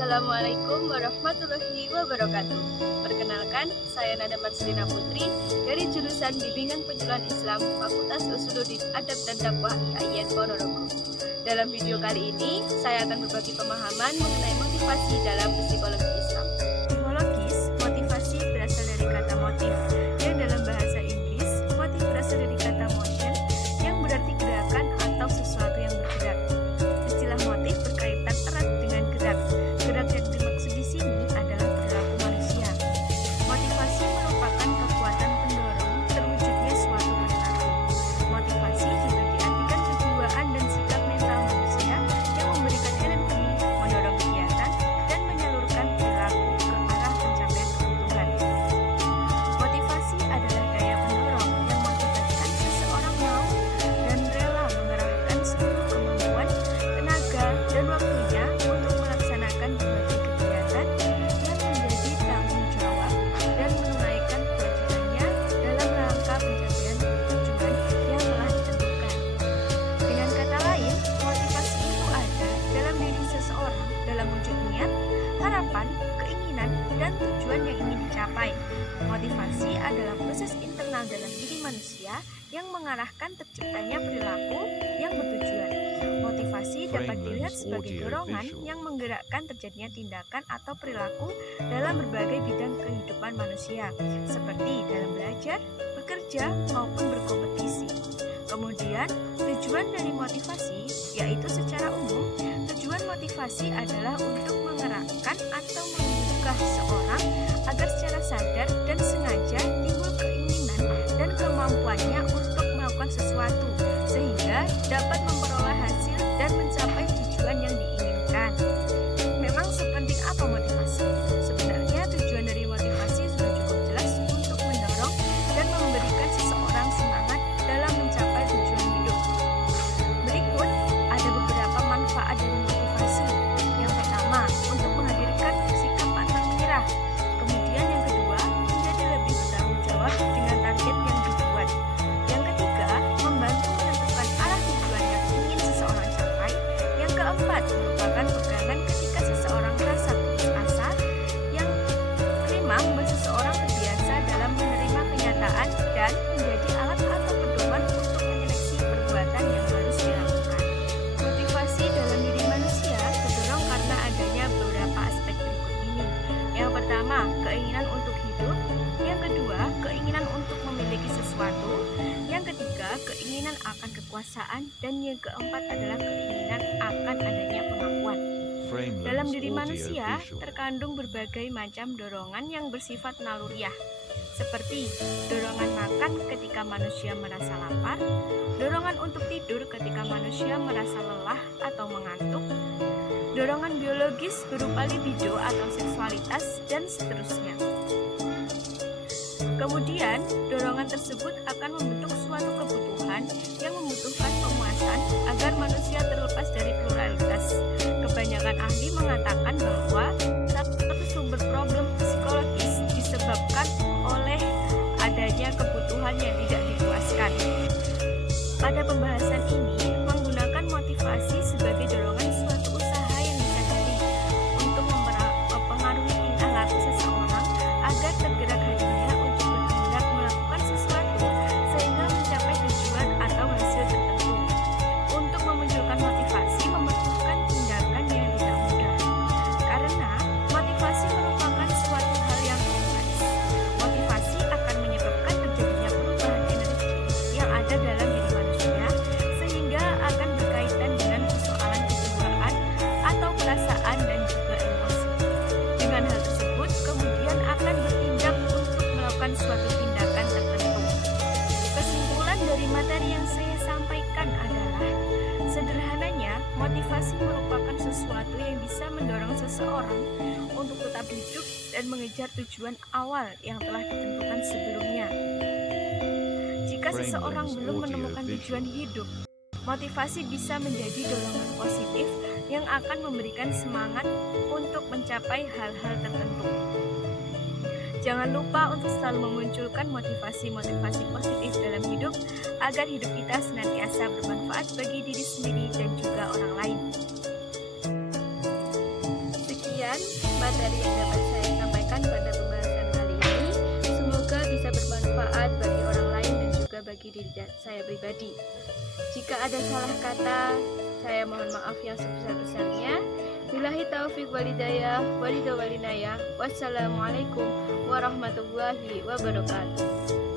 Assalamualaikum warahmatullahi wabarakatuh. Perkenalkan, saya Nada Marcelina Putri dari jurusan Bimbingan Penjuruan Islam Fakultas Usuluddin Adab dan Dakwah IAIN Ponorogo. Dalam video kali ini, saya akan berbagi pemahaman mengenai motivasi dalam psikologi Islam. Psikologis, motivasi berasal dari kata motif, yang dalam bahasa Inggris, motif berasal dari kata motion, yang berarti gerakan atau sesuatu yang bergerak. Istilah motif berkaitan erat dengan gerak. Gerak yang dimaksud di sini adalah perilaku manusia. Motivasi merupakan kekuatan pendorong terwujudnya suatu perilaku. Motivasi juga diartikan kejiwaan dan sikap mental manusia yang memberikan energi, mendorong kegiatan, dan menyalurkan perilaku ke arah pencapaian kebutuhan. Motivasi adalah daya pendorong yang mengakibatkan seseorang mau dan rela mengerahkan seluruh kemampuan, tenaga, dan waktunya untuk melaksanakan berbagai kegiatan yang menjadi tanggung jawab dan menunaikan kewajibannya dalam rangka pencapaian tujuan yang telah ditentukan. Dengan kata lain, motivasi itu ada dalam diri seseorang dalam wujud niat, harapan, keinginan, dan tujuan yang ingin dicapai. Motivasi adalah proses internal dalam diri manusia yang mengarahkan terciptanya perilaku yang bertujuan. Motivasi dapat dilihat sebagai dorongan yang menggerakkan terjadinya tindakan atau perilaku dalam berbagai bidang kehidupan manusia, seperti dalam belajar, bekerja, maupun berkompetisi. Kemudian, tujuan dari motivasi, yaitu secara umum, tujuan motivasi adalah untuk mengerahkan atau menggugah seseorang agar secara sadar dan sengaja timbul keinginan dan kemampuannya untuk melakukan sesuatu, sehingga dapat memperoleh hasil dan mencapai tujuan yang diinginkan. Memang sepenting apa motivasi? Sebenarnya tujuan dari motivasi sudah cukup jelas untuk mendorong dan memberikan seseorang semangat dalam mencapai tujuan hidup. Berikut ada beberapa manfaat dari motivasi. Yang pertama, untuk menghadirkan sikap pantang menyerah. Kemudian yang kedua, menjadi lebih bertanggung jawab dengan target yang dibuat. Yang ketiga, membantu menentukan arah tujuan yang ingin seseorang capai. Yang keempat, merupakan pegangan ketika seseorang merasa putus asa. Yang kelima, membuat seseorang terbiasa dalam menerima kenyataan dan menjadi alat atau pedoman untuk menyeleksi perbuatan yang harus dilakukan. Motivasi dalam diri manusia terdorong karena adanya beberapa aspek berikut ini. Yang pertama, keinginan untuk hidup. Yang kedua, keinginan untuk memiliki sesuatu. Yang ketiga, keinginan akan kekuasaan. Dan yang keempat adalah keinginan akan adanya pengakuan. Dalam diri manusia terkandung berbagai macam dorongan yang bersifat naluriah, seperti dorongan makan ketika manusia merasa lapar, dorongan untuk tidur ketika manusia merasa lelah atau mengantuk, dorongan biologis berupa libido atau seksualitas, dan seterusnya. Kemudian, dorongan tersebut akan membentuk suatu kebutuhan yang membutuhkan pemuasan agar manusia terlepas dari pluralitas. Kebanyakan ahli mengatakan bahwa satu sumber problem psikologis disebabkan oleh adanya kebutuhan yang tidak dipuaskan. Pada pembahasan ini, menggunakan motivasi sebagai dorongan suatu usaha yang disadari untuk mempengaruhi tingkah laku seseorang agar tergerak hatinya untuk bertindak melakukan sesuatu sehingga mencapai tujuan atau hasil tertentu. Untuk memunculkan motivasi membutuhkan tindakan yang tidak mudah, karena motivasi merupakan suatu hal yang kompleks. Motivasi akan menyebabkan terjadinya perubahan energi yang ada dalam diri manusia, sehingga akan berkaitan dengan persoalan kejiwaan atau perasaan dan juga emosi. Dengan hal tersebut, kemudian akan bertindak untuk melakukan suatu tindakan tertentu. Kesimpulan dari materi yang saya sampaikan adalah, sederhananya, motivasi merupakan sesuatu yang bisa mendorong seseorang untuk tetap hidup dan mengejar tujuan awal yang telah ditentukan sebelumnya. Jika seseorang belum menemukan tujuan hidup, motivasi bisa menjadi dorongan positif yang akan memberikan semangat untuk mencapai hal-hal tertentu. Jangan lupa untuk selalu memunculkan motivasi-motivasi positif dalam hidup agar hidup kita senantiasa bermanfaat bagi diri sendiri dan juga orang lain. Sekian materi yang dapat saya sampaikan pada pembahasan kali ini. Semoga bisa bermanfaat bagi orang lain dan juga bagi diri saya pribadi. Jika ada salah kata, saya mohon maaf yang sebesar-besarnya. Billahi taufiq walhidayah, wassalamualaikum warahmatullahi wabarakatuh.